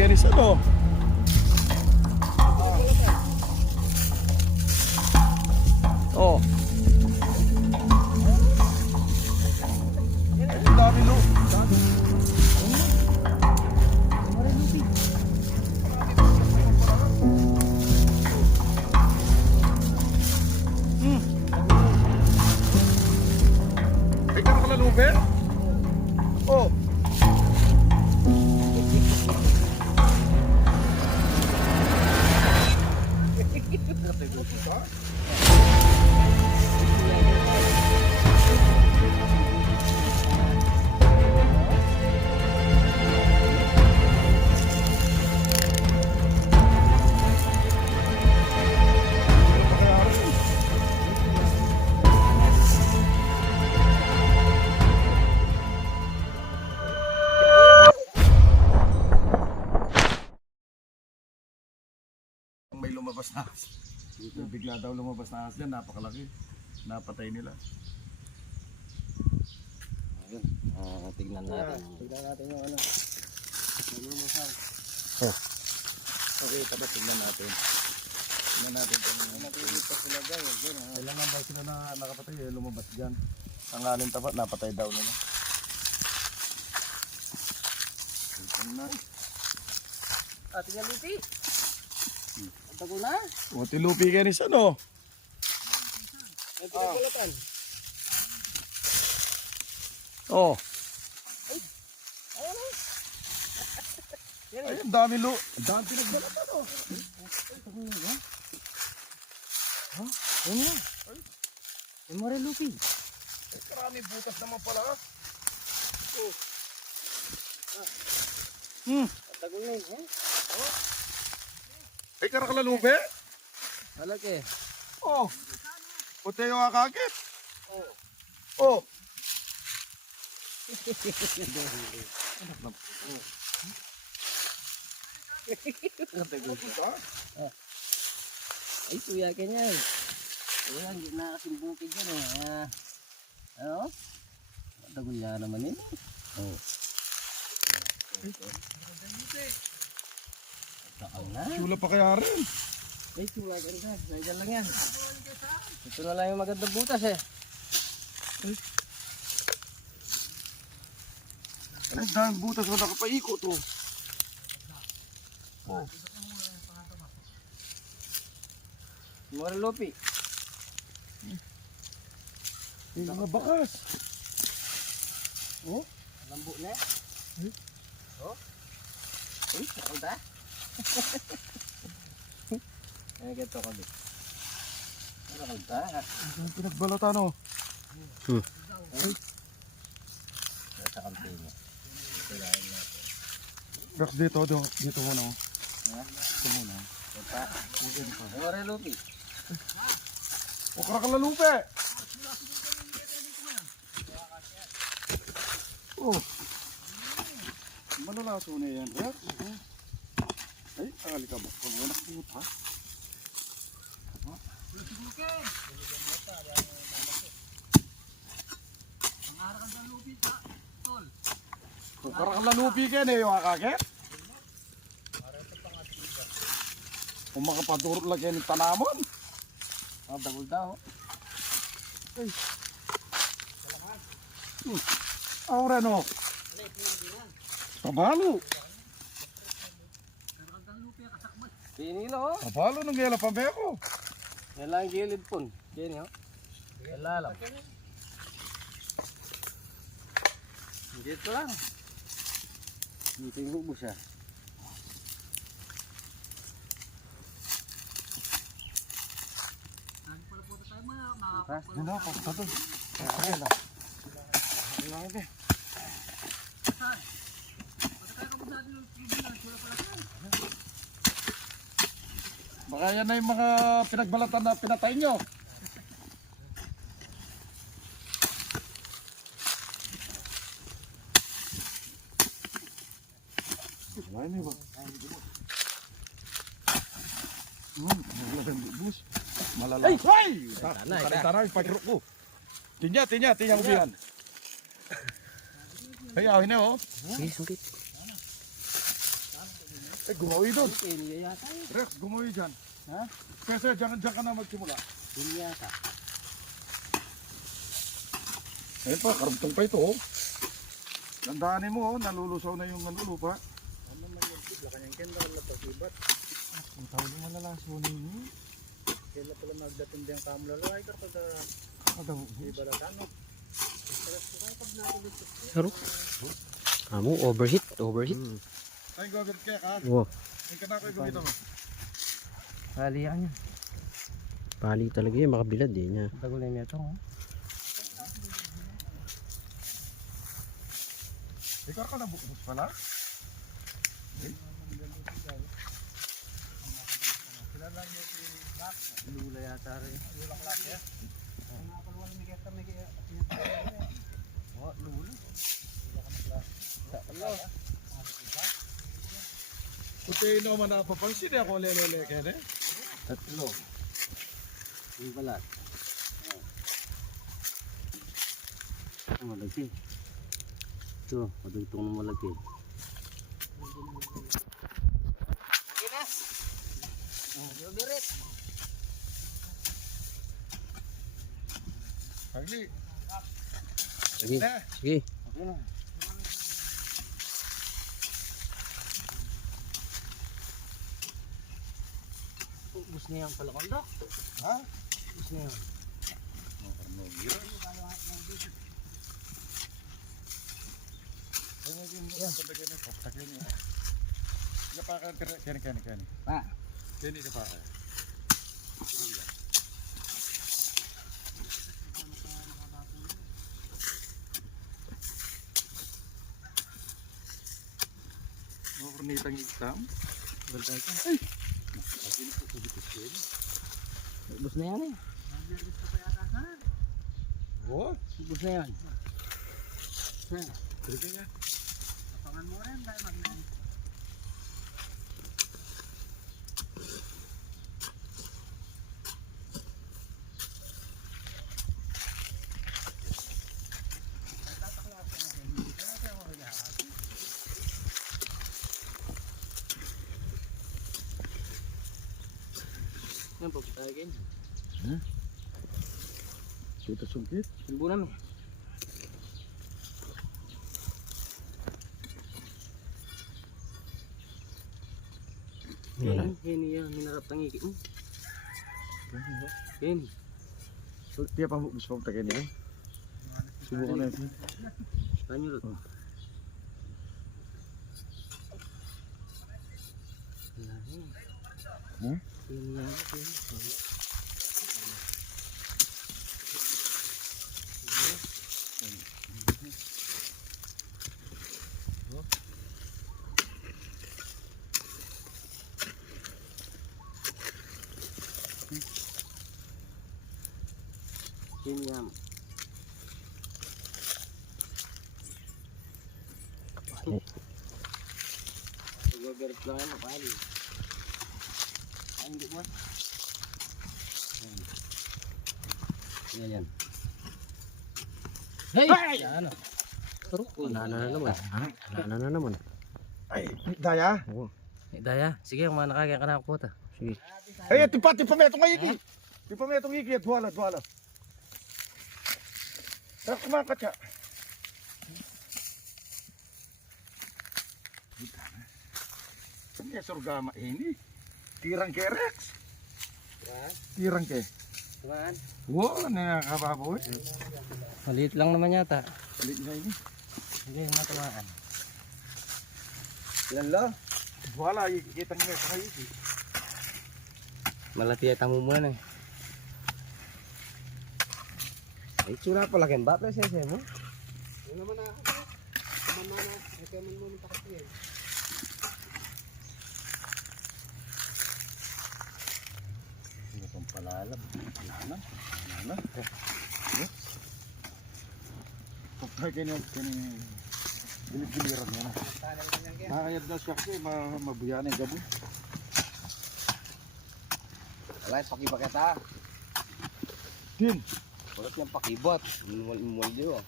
Guinness ano? Oh. Ang dami lo. Hmm. Ay, ka nakalalube? Oh. May lumabas na. Dito, bigla daw lumabas na ahas dyan, napakalaki. Napatay nila. Ayun, ah, tignan natin. Tignan natin yung ano. Nalulusaw. Okay, tapos tingnan natin. Tingnan natin kung Nakikita sila guys. Ah. kailangan ba sila na nakapatay eh, lumabas dyan. Ang alin tapat, napatay daw nila. Tingnan na. Ah, tingnan Lupi. Tago na. O, tilupi ka ni ano? May pinagbalatan. Oh. Ayun na. Yan Ay, ang dami lo. Ang dami pinagbalatan oh. Ayun na. Ay, mare Lupi. Ay, marami butas naman pala. ah. Hmm. Ang tago na yun. eh. Ay, karakalalube? Malaki. Oh. Puti yung akakit. Oh. Oh. Ay, kuya ka niyan. Kuya, hindi na kasing bukid yan eh. Ah, ano? Matagal niya naman yun. Oh. Na. Sula pa kaya rin. Ay, sula ganda. Nandiyan lang yan. Ito na lang yung magandang butas eh. Ay, dahil butas mo nakapaikot oh. Oh. Mura Lupi. Yung mga bakas. Oh, lambo na. Oh. Uy, takal da. Ay, ganito ka di. Takal da. Ang pinagbalatan oh. Takal tingin. Rex dito, dito, dito muna oh. Ha? Dito muna. Ito. Mura Lupi. O karakalalupe! Oh. Malalaso na yan, Rex. Ay, alika ba? Kung wala puta. Kung karakalalupi ka na yung akakit. Kung makapadurot lang yan yung tanamon. Oh, dagol daw. Ahora no. Kabalo. Tinilo oh. Kabalo nung gela pambeko. Yan lang ang gilid pun. Yan oh. Yan lalam. Dito lang. Dito yung hubo siya. Ha? Dino ako, tato. Kaya na. Lagi. Baka yan na yung mga pinagbalatan na pinatay nyo. Wala yun eh ba? Hmm, maglagan bus. Malala. Ay! Ay! Tanay, Tanay, tanay, pagkiro ko. Tinya, tinya, tinya biyan. Ay, awin na oh. Sige, sungkit. Eh, gumawi doon. Ay, kaya yata eh. Rex, gumawi dyan. Ha? Kasi dyan, dyan ka na magsimula. Yun yata. Ayun pa, karugtong pa ito oh. Tandaanin mo oh, nalulusaw na yung ano, lupa. Ano man yung tibla kanyang kenda wala pa sibat. Ang tawag mo sunin mo. Kaya pala magdating din ang kamlalay ka pag Ano ibaratano. Saro. Kamu overheat, overheat. Ay, gagawin kaya ka. Wow, Ay, kanako yung gawin mo. Kalian yan. pali talaga yun, makabilad eh niya. Tagulan niya ito. Oh. Ikaw ka nabukbus pala? Lula yata rin. Lula ya. Ang apal wala may kita may kaya. Oh, lula. Lula ka na klase. Allah. Kuti no man napapansin ako lelele kaya Tatlo. Yung balat. Oh. malaki. Ito, madugtong na malaki. Okay na. Oh, birit. Pagli. Sige, sige. Okay na. Ubus na yan pala kondo. Ha? Ubus na yan. Yan, kani, kani, kani. Pa. Kani ka pa ka. Mga kornitang itam. Baltay ka. Ay! Ubus na yan eh. Oo. Ubus na yan. Ha. Sige nga. Yan po, tayo kayo. Dito sungkit. Simbunan eh. Wala. Hen, hen yan, minarap ng iki. Hmm. Hen. So, tiya pa mo gusto mong tagay niya. Subukan na ito. Tanyo lot. Oh. Wala hen. Hmm? Hen yan, hen. Hen yan. Nag-overit lang yan, pali. Ay, hindi mo. Yan, yan. Hey! Yan, ano? Saro. Wala na na naman. Wala na na naman. Ay, daya. Eh, Daya, sige, mga nakagaya ka na ako puta. Sige. Ay, tipa, tipa mo itong iki. Tipa mo itong iki. Duwala, duwala. Ay, kumakat siya. Ano yung surgama ini? Tirang ke Rex. Tirang ke. Tumaan. Wow, nakakababoy. Maliit lang naman yata. Balik na ini. Hindi, matamaan. Ilan la? Duwala, ikikita nyo iki. Malati ay tamo muna eh. Ay, tsura pala kayong ba? Pero sese mo? Ano itong palalab? Ano? Ano? Pagkaya kayo kayo Gilig-giliran mo na. Nakakayad na siya kasi ma mabuya na yung gabi. Alay, pakibak kita. Tin! Walat niyang pakibot. Yun.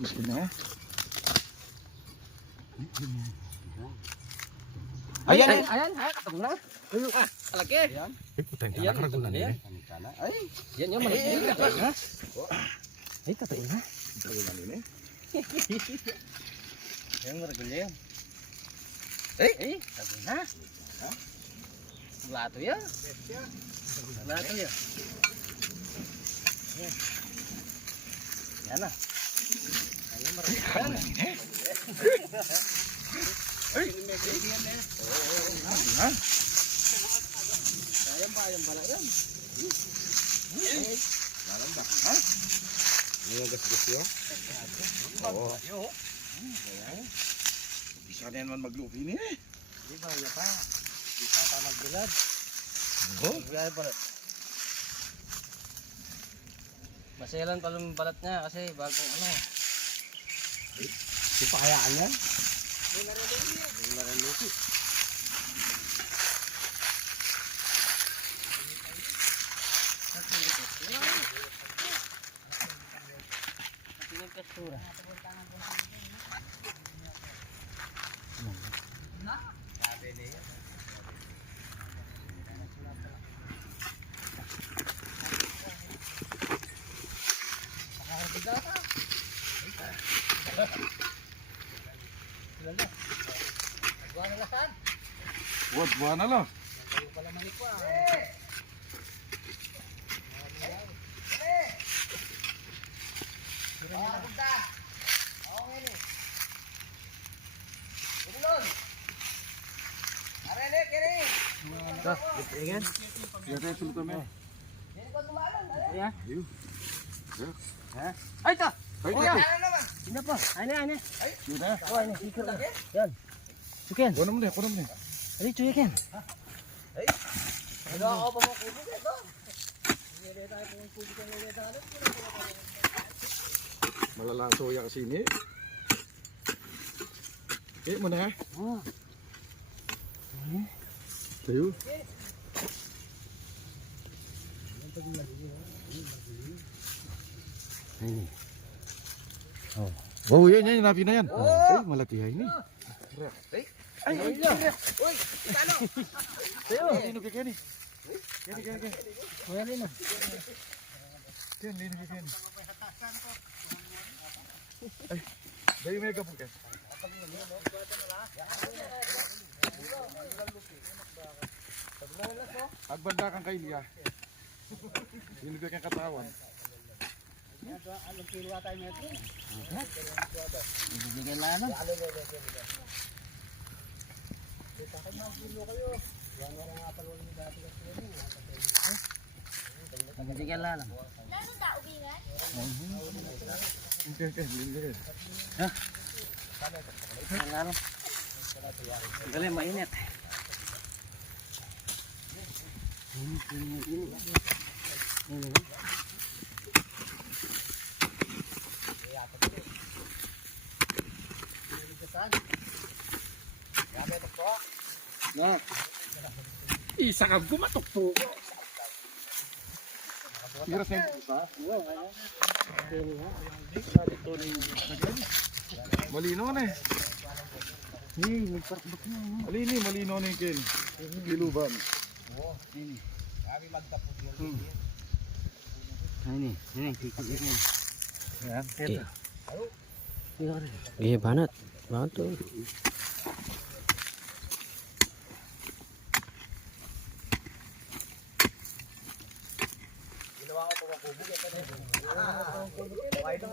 Gusto na. Ayan, ayan, ayan, ha, katong na. Ah, alaki. Ayan. Ay, Ayan, katong na yan. Ay, yan yung malaki. Ha? Ay, katong na. Yan, maragul yan. Eh, eh, katong na. Ha? Blato yan. Blato yan. Yan na. Ayun, maragul. Ayan ba, ayan bala yan. Yung gas-gas yun? Oo. Bisa na yan man maglupi ni eh. Di ba, ya pa. Pa magbilad. Oh. Bilay balat. Maselan pa yung balat niya kasi bagong ano. Di pa kayaan yan? Yung naralupi. Kastura. Buat buwan na lang. Ingan? Ya tayo sulito mo. Ya. Ayun. Ay, ta! Ay, Kuya! ito. Hindi pa. Ano, ano? Yun na. Oh, ano, sikir na. Yan. Suken. Kuha mo na, kuha mo na. Ay, chuyakin. Malalang soya kasi ini. Eh, mo na ha? Oh. Tayo. Ay, Oh, yan, yan, nabi na yan. Ay, malatihay ni. ay, ay, ay. Tayo. Lino ka kani. Kani, kani, kani. Kuya rin ah. Kani, lino ka kani. Ay, dayo may kapag ka. Agbanda kang kay Lia. Lino ka kang katawan. Bigyan na ano? Nagbigan na lang. Okay, okay, lino ka kani. Ano? Galing mainit. No. Isa ka gumatok po. Miras na yung. Malino na eh. Malini, malino na yung kin. Liluban. Ay ni, ini sikit ini. Ya, Eh. Iya banat. Banat tuh.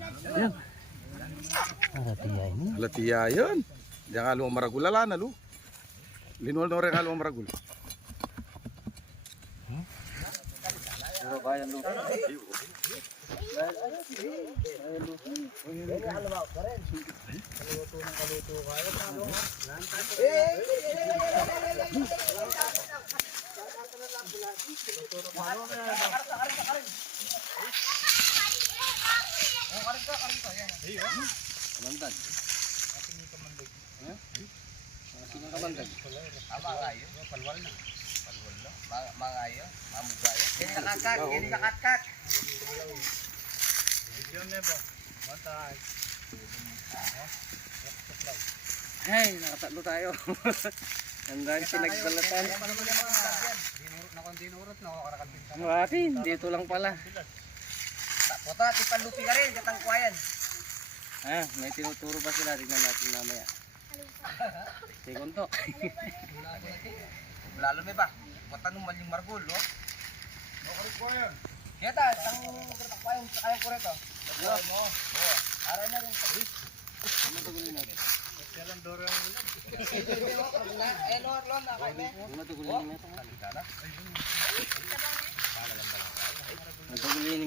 Yan. Ada tiya ini. Latiya yun. Diyan ka luang maragul. Lala na lu. Linual na rin ka luang maragul. Kamandag. Sino kamandag? Aba kayo. Palwal na. Palwal na. Mangayo. Mamugayo. Kini nakakak. Kini nakakak. Video na ba? Bantay. Ay, nakatatlo tayo. Hanggang pinagbalatan. Dinurot na kung dinurot na ako karakalpin ka. Matin, dito lang pala. Pota, tipalupi ka rin. Katang kwayan. Ah, may tinuturo pa sila. Tignan natin mamaya. Sekunto. Lalo may ba? Pota nung maling margol, oh. Kaya ta, tang katang kwayan sa kayang kureto. Yo, mo. Oo. Aray na rin. Ano tugulin natin? Kailan doro ang ulan? Eh, lor, lor, na kayo. Ano tugulin ni Meto? Ano tugulin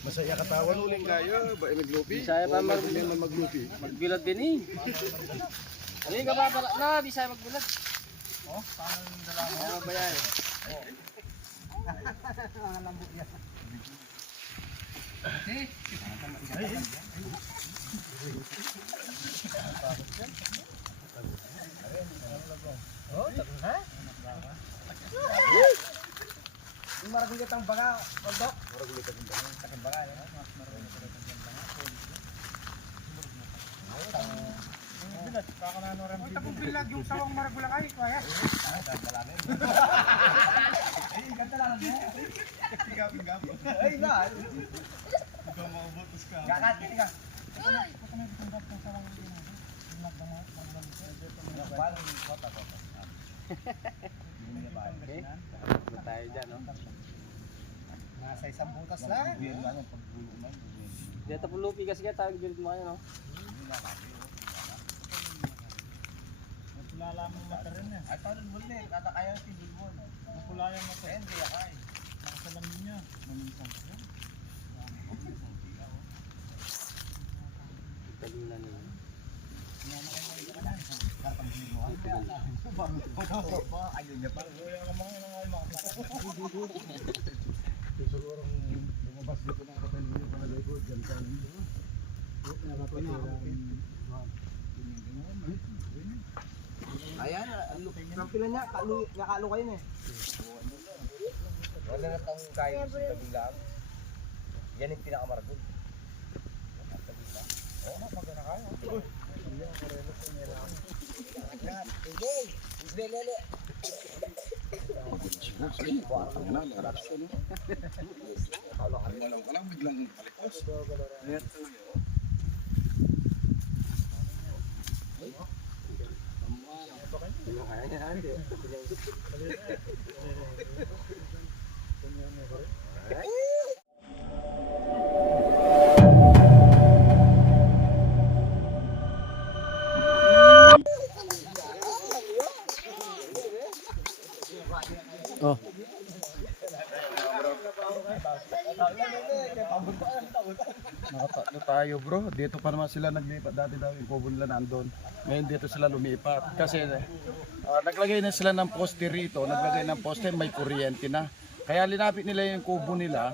Masaya katawan uling kayo. Ba naglupi? Bisaya pa mag maglupi. magbilad din eh. Ano yung kababala na? Bisaya magbilad. Oh, paano yung dalawa? Ano ba yan? Oh, ha? Yung maragul kitang baga, kondok? Maragul kitang baga. Kitang baga, yun. Mas maragul kitang baga. Bilat, baka na ano rin. Tapos bilag yung sawang maragul ay, kaya. Ay, ganda lang. Ay, ganda lang gabing. Ay, na. Ikaw maubutos ka. Kakat, kiti ka. Okay. Ano tayo dyan, no? Nasa isang butas lang. Dito po lupi kasi kaya tawag bilad mo kayo, no? Lalaman mata rin eh. Ay, tanong mo rin. Kata kaya si Bilbon. Napulayan mo to. Eh, hindi ako eh. Nakasalam niya. Maminsan ko. Talunan nila. Ayun niya pa. Siguro lumabas dito ng kapatid niyo mga likod. Diyan ka Ayan, kampila niya, kalu, nakalo kayo na eh. Wala na tang kayo sa tabing lang. Yan yung. Oo, oh, kayo. Hindi, lele. Ang na, relax ka no? Wala Nakatatlo tayo bro. Dito pa naman sila naglipat. Dati daw yung kubo nila nandun. Ngayon dito sila lumipat. Kasi ah, naglagay na sila ng poste rito. Naglagay ng poste may kuryente na. Kaya linapit nila yung kubo nila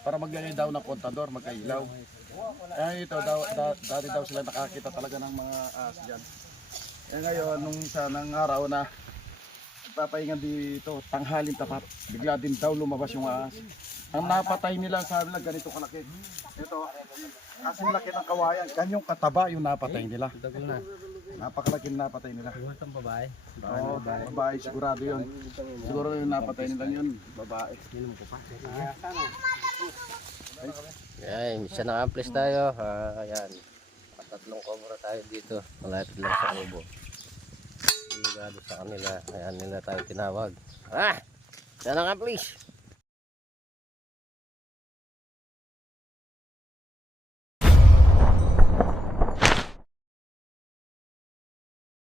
para maglagay daw ng kontador, magkailaw. Kaya ito, daw, da, dati daw sila nakakita talaga ng mga as dyan. Eh ngayon, nung isa ng araw na papahingan dito, tanghalin tapat, bigla din daw lumabas yung ahas. Ang napatay nila sa nila ganito kalaki. Ito, kasi laki ng kawayan, ganyong kataba yung napatay nila. Na. Napakalaki na napatay nila. Buhat ang babae. Oo, babae, sigurado yun. Siguro yung napatay nila yun, babae. Ayan, isa na amplis tayo. Ah, ayan. Tatlong cobra tayo dito. Malapit lang sa kubo. Ligado sa kanila. Ayan nila tayo tinawag. Ah! Sana nga please.